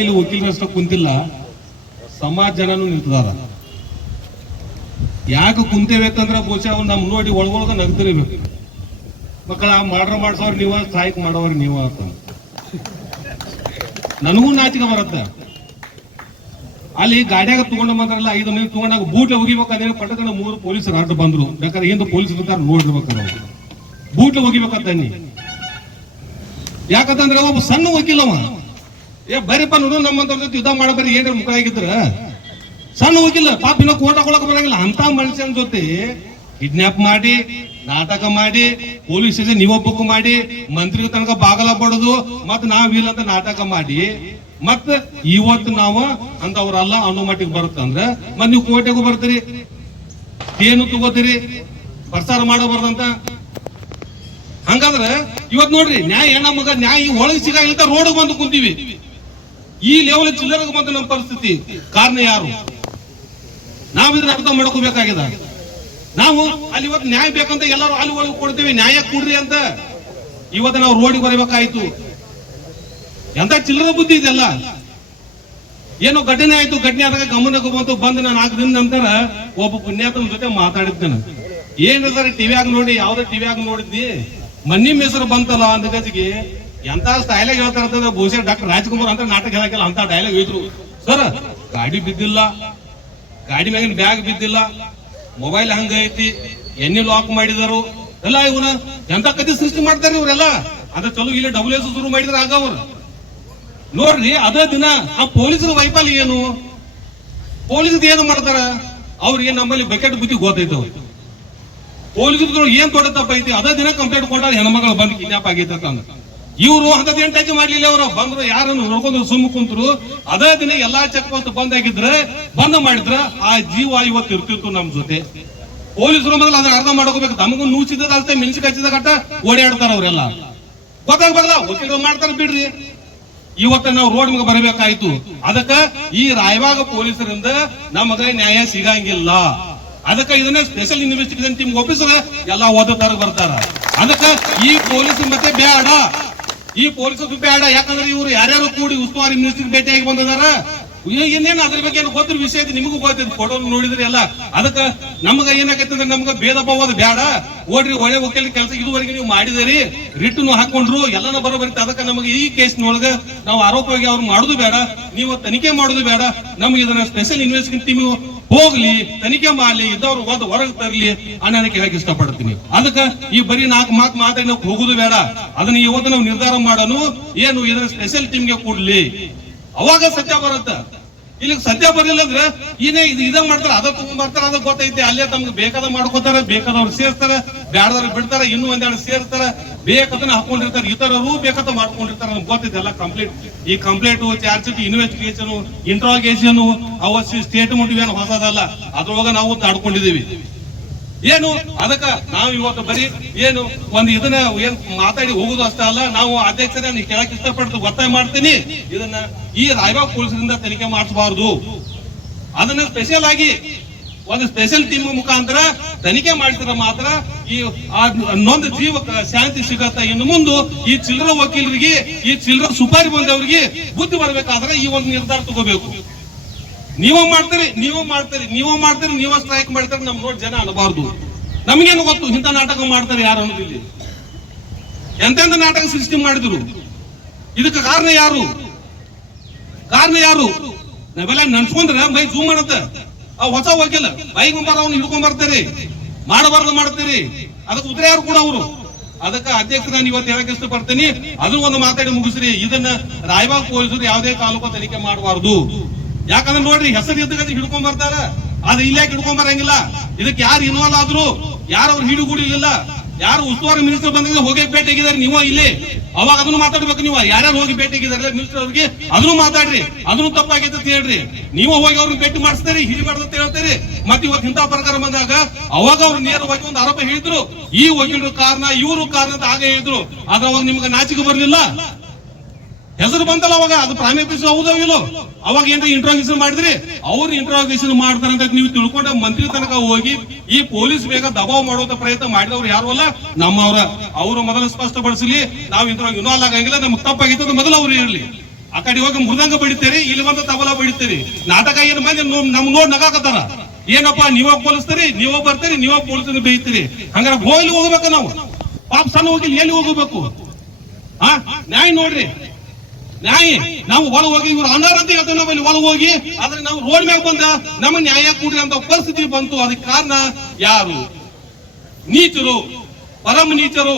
ಇಲ್ಲಿ ವಕೀಲರಷ್ಟ ಕುಂತಿಲ್ಲ. ಸಮಾಜ ಜನನು ನಿಂತದಾರ. ಯಾಕೆ ಕುಂತೇವೆ ಅಂತಂದ್ರೆ ಬಹುಶಃ ಅವ್ನು ನಮ್ ನೋಡಿ ಒಳಗೊಳಗ ನಗ್ತಿರ್ಬೇಕು. ಮಕ್ಕಳ ಮಾಡ್ರ ಮಾಡ್ಸೋರ್ ನೀವ ಸಹಾಯಕ್ ಮಾಡೋರ್ ನೀವ ನನಗೂ ನಾಚಿಕೆ ಬರತ್ತ. ಅಲ್ಲಿ ಗಾಡಿಯಾಗ ತಗೊಂಡ ಬಂದ್ರಲ್ಲ, ಐದು ಮಂದಿ ತಗೊಂಡಾಗ ಬೂಟ್ಲೆ ಹೋಗಿಬೇಕಾದ್ರೆ ಪಟ್ಟದ ಮೂರು ಪೊಲೀಸರು ಅಡ್ಡ ಬಂದ್ರು. ಬೇಕಾದ್ರೆ ಹಿಂದೆ ಪೊಲೀಸ್ ಇರ್ತಾರೆ ನೋಡಿರ್ಬೇಕಾರ ಅವ್ರು. ಬೂಟ್ಲೆ ಒಗಿಬೇಕಂತ ನೀ ಯಾಕಂತಂದ್ರೆ ಒಬ್ಬ ಸಣ್ಣ ವಕೀಲವ. ಏ, ಬರೀಪ್ಪ, ನೋಡು ನಮ್ಮಂತ ಯುದ್ಧ ಮಾಡಬರಿ ಏನ್ರ ಮುಖ ಆಗಿದ್ರ? ಸಣ್ಣ ಹೋಗಿಲ್ಲ ಪಾಪ ಇನ್ನೂ ಕೋಟ ಕೊಡಕ್ ಬರಂಗಿಲ್ಲ. ಅಂತ ಮನುಷ್ಯನ ಜೊತೆ ಕಿಡ್ನಾಪ್ ಮಾಡಿ, ನಾಟಕ ಮಾಡಿ ಪೊಲೀಸ್ ಸ್ಟೇಷನ್ ನೀವೊಬ್ಬಕ್ಕೂ ಮಾಡಿ ಮಂತ್ರಿ ತನಕ ಬಾಗಲ ಬಡದು ಮತ್ ನಾವಿಲ್ಲ ಅಂತ ನಾಟಕ ಮಾಡಿ ಮತ್ ಇವತ್ತು ನಾವು ಅಂತವ್ರಲ್ಲ ಅನ್ನೋ ಮಟ್ಟಿಗೆ ಬರುತ್ತಂದ್ರ ಮತ್ ನೀವು ಕೋಟೆಗೂ ಬರ್ತೀರಿ? ಏನು ತಗೋತೀರಿ? ಪ್ರಸಾರ ಮಾಡಬಾರ್ದಂತ ಹಂಗಾದ್ರೆ, ಇವತ್ ನೋಡ್ರಿ, ನ್ಯಾಯ ಮಗ ನ್ಯಾಯ ಒಳಗೆ ಸಿಗಾಗಿಲ್ಲ ರೋಡ್ ಬಂದು ಕುಂತೀವಿ. ಈ ಲೆವೆಲ್ ಚಿಲ್ಲರೆಗೆ ಬಂದ ನಮ್ಮ ಪರಿಸ್ಥಿತಿ. ಕಾರಣ ಯಾರು? ನಾವು ಇದ್ರ ಅರ್ಥ ಮಾಡ್ಕೋಬೇಕಾಗಿದೆ. ನಾವು ಅಲ್ಲಿ ಇವತ್ತು ನ್ಯಾಯ ಬೇಕಂತ ಎಲ್ಲರೂ ಅಲ್ಲಿ ಒಳಗೆ ಕೊಡ್ತೀವಿ. ನ್ಯಾಯ ಕೊಡ್ರಿ ಅಂತ ಇವತ್ತು ನಾವು ರೋಡಿಗೆ ಬರಬೇಕಾಯ್ತು. ಎಂತ ಚಿಲ್ಲರ ಬುದ್ಧಿ ಇದೆಲ್ಲ ಏನೋ ಘಟನೆ ಆಯ್ತು, ಘಟನೆ ಆದಾಗ ಗಮನಕ್ಕೆ ಬಂತು, ಬಂದು ನಾನು ನಾಲ್ಕು ದಿನ ನಂತರ ಒಬ್ಬ ಪುಣ್ಯಾತನ ಜೊತೆ ಮಾತಾಡಿದ್ದೇನೆ ಏನು ಸರ್, ಟಿವಿಯಾಗ ನೋಡಿ, ಯಾವ್ದೇ ಟಿವಿಯಾಗ ನೋಡಿದ್ದಿ? ಮನ್ನಿ ಹೆಸರು ಬಂತಲ್ಲ ಅಂತ ಗತಿಗೆ ಎಂತ ಡೈಲಾಗ್ ಹೇಳ್ತಾರ ಭೂಷಣ್ ಡಾಕ್ಟರ್ ರಾಜ್ಕುಮಾರ್ ಅಂತ ನಾಟಕ ಹೇಳಕ್ಕಿಲ್ಲ ಅಂತ ಡೈಲಾಗ್ ಹೇಳಿದ್ರು ಸರ್ ಗಾಡಿ ಬಿದ್ದಿಲ್ಲ. ಗಾಡಿ ಮ್ಯಾಗಿನ ಬ್ಯಾಗ್ ಬಿದ್ದಿಲ್ಲ. ಮೊಬೈಲ್ ಹಂಗೈತಿ ಎಣ್ಣೆ ಲಾಕ್ ಮಾಡಿದಾರು. ಎಲ್ಲ ಇವನ ಎಂತ ಕತೆ ಸೃಷ್ಟಿ ಮಾಡ್ತಾರೆ ಇವರೆಲ್ಲ? ಅದ ಚಲೋ ಇಲ್ಲಿ ಡಬ್ಲ್ಯೂ ಎಸ್ ಶುರು ಮಾಡಿದ್ರೆ ಆಗ ಅವ್ರು ನೋಡ್ರಿ, ಅದೇ ದಿನ ಆ ಪೊಲೀಸರ ವೈಫಲ್ಯ ಏನು? ಪೊಲೀಸರು ಏನು ಮಾಡ್ತಾರ? ಅವ್ರಿಗೆ ನಮ್ಮಲ್ಲಿ ಬಕೆಟ್ ಬುದ್ಧಿ ಗೊತ್ತೈತವ ಪೊಲೀಸರು ಏನ್ ತೊಡತಪ್ಪ ಐತಿ ಅದೇ ದಿನ ಕಂಪ್ಲೇಂಟ್ ಕೊಟ್ಟಾರ ಹೆಣ್ಮಗಳು ಬಂದು ಕಿಡ್ನಾಪ್ ಆಗೈತೆ ಅಂತ ಇವರು ಹಂತದ ಎಂಟಾಗಿ ಮಾಡ್ಲಿಲ್ಲ ಅವರು. ಬಂದ್ರು, ಯಾರನ್ನು ನೋಡ್ಕೊಂಡು ಸುಮ್ ಕುಂತರು. ಅದೇ ದಿನ ಎಲ್ಲಾ ಚೆಕ್ ಬಂದ್ ಆಗಿದ್ರೆ, ಬಂದ್ ಮಾಡಿದ್ರ, ಆ ಜೀವ ಇವತ್ತು ಇರ್ತಿತ್ತು ನಮ್ ಜೊತೆ. ಪೊಲೀಸರು ಮೊದಲು ಅದನ್ನ ಅರ್ಧ ಮಾಡ್ಕೋಬೇಕು. ತಮಗೂ ನೂಚಿದ ಅಷ್ಟೇ ಮಿಲ್ಸಿ ಕಚ್ಚಿದ ಕಟ್ಟ ಓಡಾಡ್ತಾರ ಅವರೆಲ್ಲ. ಬರಲ್ಲ, ವಕೀಲರು ಮಾಡ್ತಾರ ಬಿಡ್ರಿ. ಇವತ್ತ ನಾವು ರೋಡ್ ಮುಗ ಬರಬೇಕಾಯ್ತು. ಅದಕ್ಕ ಈ ರಾಯಬಾಗ ಪೊಲೀಸರಿಂದ ನಮಗ ನ್ಯಾಯ ಸಿಗಂಗಿಲ್ಲ. ಅದಕ್ಕ ಇದನ್ನ ಸ್ಪೆಷಲ್ ಇನ್ವೆಸ್ಟಿಗೇಷನ್ ಟೀಮ್ ಒಪ್ಪಿಸರ ಎಲ್ಲ ತರ ಬರ್ತಾರ. ಅದಕ್ಕ ಈ ಪೊಲೀಸ್ ಮತ್ತೆ ಬೇಡ ಈ ಪೊಲೀಸರು ಬೇಡ, ಯಾಕಂದ್ರೆ ಇವರು ಯಾರ್ಯಾರು ಕೂಡಿ ಉಸ್ತುವಾರಿ ಮಿನಿಸ್ಟರ್ ಭೇಟಿಯಾಗಿ ಬಂದಿದಾರ? ಇನ್ನೇನು ಅದ್ರ ಬಗ್ಗೆ ಏನು ಗೊತ್ತಿರೋ ವಿಷಯ ಐತಿ ನಿಮಗೂ ಗೊತ್ತಿದೆ ಫೋಟೋ ನೋಡಿದ್ರೆ ಎಲ್ಲ. ಅದಕ್ಕ ನಮಗ ಅಂದ್ರೆ ನಮ್ಗ ಭೇದ ಭಾವ ಬೇಡ. ಓಡ್ರಿ ಒಳ್ಳೆ ವಕೀಲ ಕೆಲಸ ಇದುವರೆಗೆ ನೀವು ಮಾಡಿದಿರಿ ರಿಟನ್ನು ಹಾಕೊಂಡ್ರು, ಎಲ್ಲನ ಬರೋಬರಿತ ಅದಕ್ಕ ನಮಗೆ ಈ ಕೇಸ್ನೊಳಗ ನಾವು ಆರೋಪವಾಗಿ ಅವ್ರು ಮಾಡುದು ಬೇಡ, ನೀವು ತನಿಖೆ ಮಾಡುದು ಬೇಡ. ನಮ್ಗೆ ಇದನ್ನ ಸ್ಪೆಷಲ್ ಇನ್ವೆಸ್ಟಿಗೇಷನ್ ಟೀಮ್ ಹೋಗ್ಲಿ, ತನಿಖೆ ಮಾಡ್ಲಿ, ಇದ್ದವ್ರು ಒಂದು ಹೊರಗೆ ತರ್ಲಿ ಅನ್ನೋದಕ್ಕೆ ಹೇಳಕ್ ಇಷ್ಟಪಡ್ತೀನಿ? ಅದಕ್ಕ ಈ ಬರೀ ನಾಲ್ಕು ಮಾತು ಮಾತ್ರ ನಾವು ಹೋಗುದು ಬೇಡ. ಅದನ್ನ ಇವತ್ತು ನಾವು ನಿರ್ಧಾರ ಮಾಡೋನು, ಏನು ಇದನ್ನ ಸ್ಪೆಷಲ್ ಟೀಮ್ಗೆ ಕೊಡ್ಲಿ. ಅವಾಗ ಸತ್ಯ ಬರುತ್ತ. ಇಲ್ಲಿ ಸದ್ಯ ಬರಲಿಲ್ಲ ಅಂದ್ರೆ ಏನೇ ಇದು ಇದ ಮಾಡ್ತಾರೆ, ಅದ ತಗೊಂಡ್ ಬರ್ತಾರೆ, ಅದ ಗೊತ್ತೈತೆ. ಅಲ್ಲೇ ತಮ್ಗೆ ಬೇಕಾದ ಮಾಡ್ಕೋತಾರ, ಬೇಕಾದವ್ರು ಸೇರ್ತಾರೆ ಬ್ಯಾಡದವ್ರು ಬಿಡ್ತಾರೆ, ಇನ್ನೂ ಒಂದೆರಡು ಸೇರ್ತಾರೆ ಬೇಕದನ್ನ ಹಾಕೊಂಡಿರ್ತಾರೆ, ಇತರರು ಬೇಕಾದ ಮಾಡ್ಕೊಂಡಿರ್ತಾರೆ ನಮ್ಗೆ ಗೊತ್ತಿದೆ ಎಲ್ಲ ಕಂಪ್ಲೀಟ್. ಈ complaint, charge sheet investigation interrogation ಅವಶ್ಯ ಸ್ಟೇಟ್ಮೆಂಟ್ ಏನು ಹೊಸದಲ್ಲ. ಅದ್ರೊಳಗ ನಾವು ತಾಡ್ಕೊಂಡಿದೀವಿ ಏನು? ಅದಕ್ಕ ನಾವು ಇವತ್ತು ಬರೀ ಏನು ಒಂದು ಇದನ್ನ ಏನ್ ಮಾತಾಡಿ ಹೋಗುದು ಅಷ್ಟೇ ಅಲ್ಲ, ನಾವು ಅಧ್ಯಕ್ಷರೇ ಕೇಳಕ್ ಇಷ್ಟಪಟ್ಟು ಒತ್ತಾಯ ಮಾಡ್ತೀನಿ. ಇದನ್ನ ಈ ರಾಯಬಾಗ್ ಪೊಲೀಸರಿಂದ ತನಿಖೆ ಮಾಡಿಸಬಾರದು. ಅದನ್ನ ಸ್ಪೆಷಲ್ ಆಗಿ ಒಂದು ಸ್ಪೆಷಲ್ ಟೀಮ್ ಮುಖಾಂತರ ತನಿಖೆ ಮಾಡಿದ್ರೆ ಮಾತ್ರ ಈ ಆ ಜೀವ ಶಾಂತಿ ಸಿಗತ್ತ ಇನ್ನು ಮುಂದೆ ಈ ಚಿಲ್ಲರ ವಕೀಲರಿಗೆ, ಈ ಚಿಲ್ಲರ ಸುಪಾರಿ ಬಂದವರಿಗೆ ಬುದ್ಧಿ ಬರ್ಬೇಕಾದ್ರೆ ಈ ಒಂದು ನಿರ್ಧಾರ ತಗೋಬೇಕು. ನೀವ ಮಾಡ್ತೀರಿ, ನೀವು ಮಾಡ್ತೀರಿ ನೀವು ಮಾಡ್ತೀರಿ, ನೀವು ಸ್ಟ್ರೈಕ್ ಮಾಡ್ತಾರೆ ನಮ್ಮ ನೋಡಿ ಜನ ಅನ್ನಬಾರ್ದು ನಮಗೇನು ಗೊತ್ತು, ಇಂಥ ನಾಟಕ ಮಾಡ್ತಾರೆ ಯಾರು ಅನ್ನೋದಿಲ್ಲ ಎಂತೆಂತ ನಾಟಕ ಸೃಷ್ಟಿ ಮಾಡಿದ್ರು? ಇದಕ್ಕೆ ಕಾರಣ ಯಾರು? ಕಾರಣ ಯಾರು? ನಾವೆಲ್ಲ ನನ್ಸ್ಕೊಂಡ್ರೆ ಮೈ ಜೂಮ್ ಮಾಡುತ್ತೆ. ಆ ಹೊಸ ಹೋಗಿಲ್ಲ ಬೈಕ್ ಬಂಬಾರ ಅವ್ನು ಹಿಡ್ಕೊಂಡ್ ಬರ್ತೀರಿ. ಮಾಡಬಾರ್ದು ಮಾಡ್ತೀರಿ. ಅದಕ್ಕೆ ಉತ್ತರ ಯಾರು ಕೂಡ ಅವರು? ಅದಕ್ಕೆ ಅಧ್ಯಕ್ಷ ನಾನು ಇವತ್ತು ಹೇಳಕ್ ಇಷ್ಟಪಡ್ತೀನಿ. ಅದನ್ನು ಒಂದು ಮಾತಾಡಿ ಮುಗಿಸ್ರಿ. ಇದನ್ನ ರಾಯಬಾಗ್ ಪೊಲೀಸರು ಯಾವುದೇ ತಾಲೂಕು ತನಿಖೆ ಮಾಡಬಾರ್ದು. ಯಾಕಂದ್ರೆ ನೋಡ್ರಿ, ಹೆಸರು ಎದ್ದಗತಿ ಹಿಡ್ಕೊಂಡ್ ಬರ್ತಾರ. ಆದ್ರೆ ಇಲ್ಲೇ ಹಿಡ್ಕೊಂಡ್ ಬರಂಗಿಲ್ಲ? ಇದಕ್ಕೆ ಯಾರು ಇನ್ವಾಲ್ವ್ ಆದ್ರು, ಯಾರು ಅವ್ರು ಹಿಡಿಗೂಡಿಲಿಲ್ಲ ಯಾರು ಉಸ್ತುವಾರಿ ಮಿನಿಸ್ಟರ್ ಬಂದಾಗ ಹೋಗಿ ಭೇಟಿ ಆಗಿದ್ದಾರೆ ನೀವು ಇಲ್ಲಿ? ಅವಾಗ ಅದನ್ನು ಮಾತಾಡ್ಬೇಕು ನೀವು. ಯಾರ್ಯಾರು ಹೋಗಿ ಭೇಟಿ ಆಗಿದ್ದಾರೆ ಮಿನಿಸ್ಟರ್ ಅವ್ರಿಗೆ? ಅದನ್ನು ಮಾತಾಡ್ರಿ. ಅದನ್ನು ತಪ್ಪಾಗೈತೆ ಹೇಳ್ರಿ. ನೀವು ಹೋಗಿ ಅವ್ರನ್ನ ಭೇಟಿ ಮಾಡಿಸ್ತೀರಿ ಹಿಡಿಬಾರ್ದು ಅಂತ ಹೇಳ್ತೀರಿ. ಮತ್ತೆ ಇವತ್ತು ಇಂಥ ಪ್ರಕಾರ ಬಂದಾಗ, ಅವಾಗ ಅವ್ರು ನೇರವಾಗಿ ಒಂದು ಆರೋಪ ಹೇಳಿದ್ರು. ಈ ವಕೀಲರು ಕಾರಣ, ಇವರು ಕಾರಣ ಅಂತ ಹಾಗೆ ಹೇಳಿದ್ರು. ಆದ್ರೆ ಅವಾಗ ನಿಮ್ಗೆ ನಾಚಿಕೆ ಬರ್ಲಿಲ್ಲ. ಹೆಸರು ಬಂತಲ್ಲ ಅವಾಗ? ಅದು ಪ್ರಾಮೇಪಿಸ್ ಹೌದೋ ಇಲ್ಲೋ? ಅವಾಗ ಏನ್ರಿ ಇಂಟ್ರೋಗೇಷನ್ ಮಾಡಿದ್ರಿ? ಅವ್ರು ಇಂಟ್ರೋಗೇಷನ್ ಅಂತ ನೀವು ತಿಳ್ಕೊಂಡ ಮಂತ್ರಿ ತನಕ ಹೋಗಿ ಈ ಪೊಲೀಸ್ ಬೇಗ ದಬಾವ್ ಮಾಡುವಂತ ಪ್ರಯತ್ನ ಮಾಡಿದವ್ರು ಯಾರು ಅಲ್ಲ? ನಮ್ಮವ್ರ. ಅವರು ಮೊದಲು ಸ್ಪಷ್ಟಪಡಿಸಲಿ, ನಾವು ಇಂಟ್ರಾಗ್ ಇನ್ವಾಲ್ವ್ ಆಗಂಗಿಲ್ಲ ನಮ್ಗೆ ತಪ್ಪಾಗಿತ್ತು ಮೊದಲು ಅವ್ರು ಹೇಳಿ. ಆ ಕಡೆ ಹೋಗಿ ಮೃದಂಗ ಬಡಿತೀರಿ, ಇಲ್ಲಿ ಬಂದ ತಬಲ ಬಡಿತೀರಿ. ನಾಟಕ ಏನ್ ಮಂದಿ ನಮ್ ನೋಡ್ ನಗಾಕತ್ತಾರ. ಏನಪ್ಪಾ, ನೀವ ಪೋಲಿಸ್ತೀರಿ, ನೀವ ಬರ್ತೀರಿ, ನೀವ ಪೊಲೀಸ್ ಬೇಯ್ತೀರಿ. ಹಂಗಾರ ಹೋಗ್ಲಿ ಹೋಗ್ಬೇಕ ನಾವು. ಪಾಪ ಸಣ್ಣ ಹೋಗಿ ಎಲ್ಲಿ ಹೋಗಬೇಕು? ಹಾ ನ್ಯಾಯ ನೋಡ್ರಿ. ನ್ಯಾಯ, ನಾವು ಒಳ ಹೋಗಿ ಇವ್ರು ಅನರ್ ಅಂತ ಹೇಳ್ತೇವೆ ನಾವು ಇಲ್ಲಿ ಒಳಗೆ ಹೋಗಿ ಆದ್ರೆ ನಾವು ರೋಡ್ ಮ್ಯಾಗ ಬಂದ ನಮ್ಮ ನ್ಯಾಯ ಕೂಡಿ ಅಂತ ಪರಿಸ್ಥಿತಿ ಬಂತು. ಅದಕ್ಕೆ ಕಾರಣ ಯಾರು? ನೀಚರು, ಪರಮ ನೀಚರು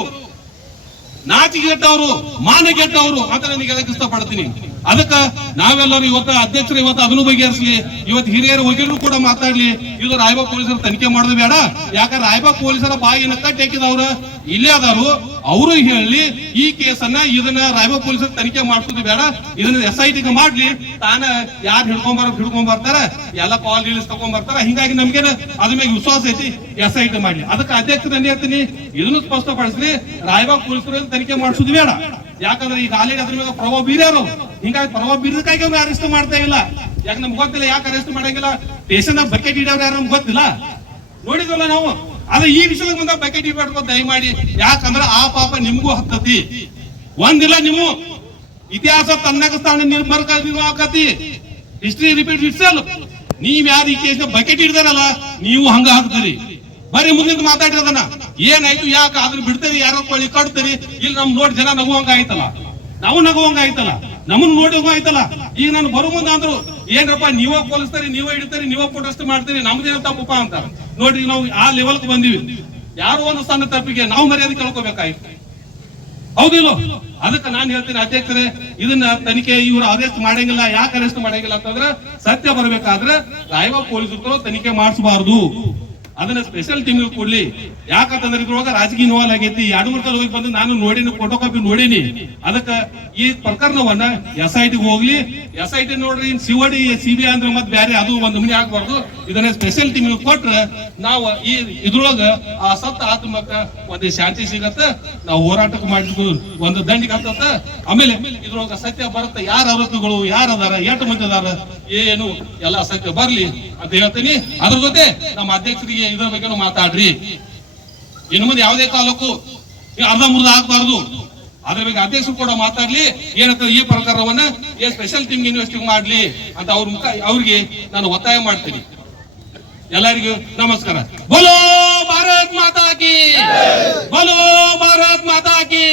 ನಾಚಿಗೆಟ್ಟವರು ಮಾನಗೆಟ್ಟವರು ಅಂತ ನನಗೆ ಅದಕ್ಕೆ ಇಷ್ಟಪಡ್ತೀನಿ. ಅದಕ್ಕ ನಾವೆಲ್ಲರೂ ಇವತ್ತ ಅಧ್ಯಕ್ಷರು ಇವತ್ತು ಅದನ್ನು ಬಗೆಹರಿಸಲಿ ಇವತ್ತು ಹಿರಿಯರು ವಕೀಲರು ಕೂಡ ಮಾತಾಡ್ಲಿ. ಇದು ರಾಯಬಾಗ್ ಪೊಲೀಸರು ತನಿಖೆ ಮಾಡೋದು ಬೇಡ. ಯಾಕಂದ್ರೆ ರಾಯಬಾಗ್ ಪೊಲೀಸರ ಬಾಯಿನ ಕಟ್ಟಿ ಹಾಕಿದವ್ರು ಇಲ್ಲೇ ಅದಾರು ಅವರು ಹೇಳಿ ಈ ಕೇಸನ್ನ ಇದನ್ನ ರಾಯಬಾಗ್ ಪೊಲೀಸರು ತನಿಖೆ ಮಾಡಿಸೋದು ಬೇಡ. ಇದನ್ನ ಎಸ್ ಐ ಟಿಗೆ ಮಾಡ್ಲಿ. ತಾನ ಯಾರು ಹಿಡ್ಕೊಂಡ್ ಹಿಡ್ಕೊಂಡ್ ಬರ್ತಾರ ಎಲ್ಲ ಕಾಲ್ ಡೀಲ್ಸ್ ತಗೊಂಡ್ ಬರ್ತಾರ ಹಿಂಗಾಗಿ ನಮ್ಗೆ ಅದ್ರ ಮೇಲೆ ವಿಶ್ವಾಸ ಐತಿ. ಎಸ್ ಐ ಟಿ ಮಾಡ್ಲಿ. ಅದಕ್ಕೆ ಅಧ್ಯಕ್ಷರು ಏನ್ ಹೇಳ್ತೀನಿ. ಇದನ್ನು ಸ್ಪಷ್ಟಪಡಿಸ್ಲಿ. ರಾಯಬಾಗ್ ಪೊಲೀಸರು ತನಿಖೆ ಮಾಡಿಸೋದು ಬೇಡ. ಯಾಕಂದ್ರೆ ಈಗ ಆಲ್ರೆಡಿ ಅದ್ರ ಮೇಲೆ ಪ್ರಭಾವ ಬೀರ್ಯಾರು. ಹಿಂಗಾಗಿ ಪ್ರಭಾವ ಬೀರದಕ್ಕಾಗಿ ಅವ್ರು ಅರೆಸ್ಟ್ ಮಾಡ್ತಾ ಇಲ್ಲ. ಯಾಕೆ ನಮ್ಗೆ ಗೊತ್ತಿಲ್ಲ, ಯಾಕೆ ಅರೆಸ್ಟ್ ಮಾಡಂಗಿಲ್ಲ? ಸ್ಟೇಷನ್ ಬಕೆಟ್ ಇಡೋರು ಯಾರು ನಮ್ಗೆ ಗೊತ್ತಿಲ್ಲ? ನೋಡಿದ್ವಲ್ಲ ನಾವು? ಆದ್ರೆ ಈ ವಿಷಯದಾಗ ಬಂದಾಗ ಬಕೆಟ್ ಇಡ್ಬೇಕು ದಯಮಾಡಿ. ಯಾಕಂದ್ರೆ ಆ ಪಾಪ ನಿಮ್ಗೂ ಹತ್ತತಿ. ಒಂದಿಲ್ಲ ನೀವು. ಇತಿಹಾಸ ತನ್ನಕ ಸ್ಥಾನ ನಿರ್ಮಾಣ ನಿರ್ವಾಹಕತಿ ಹಿಸ್ಟ್ರಿ ರಿಪೀಟ್ ಇಟ್ಸಲ್ ನೀವ್ ಯಾರು ಈ ಕೇಸ್ ಬಕೆಟ್ ಇಡ್ತಾರಲ್ಲ ನೀವು ಹಂಗ ಹಾಕ್ತೀರಿ. ಬರೀ ಮುಂದಿನ ಮಾತಾಡಿರೋದನ್ನ. ಏನಾಯ್ತು? ಯಾಕೆ? ಆದ್ರೂ ಬಿಡ್ತೀರಿ, ಯಾರೋ ಕೊಳ್ಳಿ ಕಟ್ತೀರಿ. ಇಲ್ಲಿ ನಮ್ ನೋಡಿ ಜನ ನಗುವಂಗ ಆಯ್ತಲ್ಲ. ನಾವು ನಗುವಂಗ ಆಯ್ತಲ್ಲ. ನಮ್ಮನ್ನ ನೋಡುವಂಗ ಆಯ್ತಲ್ಲ. ಈಗ ನಾನು ಬರೋ ಮುಂದೆ ಅಂದ್ರು ಏನಪ್ಪ ನೀವ ಪೊಲೀಸ್ತಾರಿ ನೀವ ಹಿಡಿತೀರಿ ನೀವ ಪ್ರೊಟೆಸ್ಟ್ ಮಾಡ್ತೀರಿ, ನಮ್ದೇನ ತಪ್ಪಪ್ಪ ಅಂತ. ನೋಡ್ರಿ, ನಾವು ಆ ಲೆವೆಲ್ಗೆ ಬಂದಿವಿ. ಯಾರೋ ಒಂದು ಸಣ್ಣ ತಪ್ಪಿಗೆ ನಾವು ಮರ್ಯಾದೆ ಕೇಳ್ಕೋಬೇಕಾಯ್ತು. ಹೌದಿಲ್ಲ ಅದಕ್ಕೆ ನಾನು ಹೇಳ್ತೀನಿ ಅಧ್ಯಕ್ಷರೇ, ಇದನ್ನ ತನಿಖೆ ಇವರು ಅರೆಸ್ಟ್ ಮಾಡಂಗಿಲ್ಲ. ಯಾಕೆ ಅರೆಸ್ಟ್ ಮಾಡಂಗಿಲ್ಲ ಅಂತಂದ್ರೆ, ಸತ್ಯ ಬರಬೇಕಾದ್ರೆ ರಾಯಬಾಗ್ ಪೊಲೀಸರು ತನಿಖೆ ಮಾಡಿಸಬಾರ್ದು. ಅದನ್ನ ಸ್ಪೆಷಲ್ ಟೀಮ್ ಕೊಡ್ಲಿ. ಯಾಕಂತಂದ್ರೆ ಇದ್ರೊಳಗ ರಾಜಕೀಯ ನೋವಲ್ ಆಗೈತಿ ಎರಡು ಸಲ ಹೋಗಿ ಬಂದು ನಾನು ನೋಡಿನಿ ಫೋಟೋ ಕಾಪಿ ನೋಡೀನಿ. ಅದಕ್ಕ ಈ ಪ್ರಕರಣವನ್ನ ಎಸ್ ಐ ಟಿಗೆ ಹೋಗ್ಲಿ. ಎಸ್ ಐ ಟಿ ನೋಡ್ರಿ ಸಿವಡಿ ಸಿ ಬಿ ಅಂದ್ರೆ ಮತ್ತೆ ಬೇರೆ ಅದು ಒಂದು ಮನೆ ಆಗ್ಬಾರ್ದು. ಇದನ್ನ ಸ್ಪೆಷಲ್ ಟೀಮ್ ಕೊಟ್ರೆ ನಾವು ಈ ಇದ್ರೊಳಗ ಆ ಸತ್ತ ಆತ್ಮಕ್ಕ ಒಂದು ಶಾಂತಿ ಸಿಗತ್ತ, ನಾವು ಹೋರಾಟಕ್ಕೆ ಮಾಡಿದ್ದು ಒಂದು ದಂಡಿಗೆ ಹತ್ತತ್ತ. ಆಮೇಲೆ ಇದ್ರೊಳಗ ಸತ್ಯ ಬರುತ್ತೆ. ಯಾರ ಅವತ್ತುಗಳು ಯಾರು ಅದಾರ, ಎಷ್ಟು ಮಂದಿ ಅದಾರ, ಏನು ಎಲ್ಲ ಸತ್ಯ ಬರ್ಲಿ ಅಂತ ಹೇಳ್ತೀನಿ. ಅದ್ರ ಜೊತೆ ನಮ್ಮ ಅಧ್ಯಕ್ಷರಿಗೆ ಇದ್ರ ಬಗ್ಗೆ ಮಾತಾಡ್ರಿ. ಇನ್ನು ಮುಂದೆ ಯಾವುದೇ ತಾಲೂಕು ಅರ್ಧ ಮುರ್ಧ ಆಗ್ಬಾರ್ದು. ಅದ್ರ ಬಗ್ಗೆ ಅಧ್ಯಕ್ಷರು ಕೂಡ ಮಾತಾಡ್ಲಿ. ಏನಂತ ಈ ಪ್ರಕಾರವನ್ನ ಸ್ಪೆಷಲ್ ಟೀಮ್ ಇನ್ವೆಸ್ಟಿಂಗ್ ಮಾಡ್ಲಿ ಅಂತ ಅವ್ರ ಮುಖ ಅವ್ರಿಗೆ ನಾನು ಒತ್ತಾಯ ಮಾಡ್ತೀನಿ. ಎಲ್ಲರಿಗೂ ನಮಸ್ಕಾರ. ಬೋಲೋ ಭಾರತ್ ಮಾತಾ ಕಿ ಬೋಲೋ ಭಾರತ್ ಮಾತಾ ಕಿ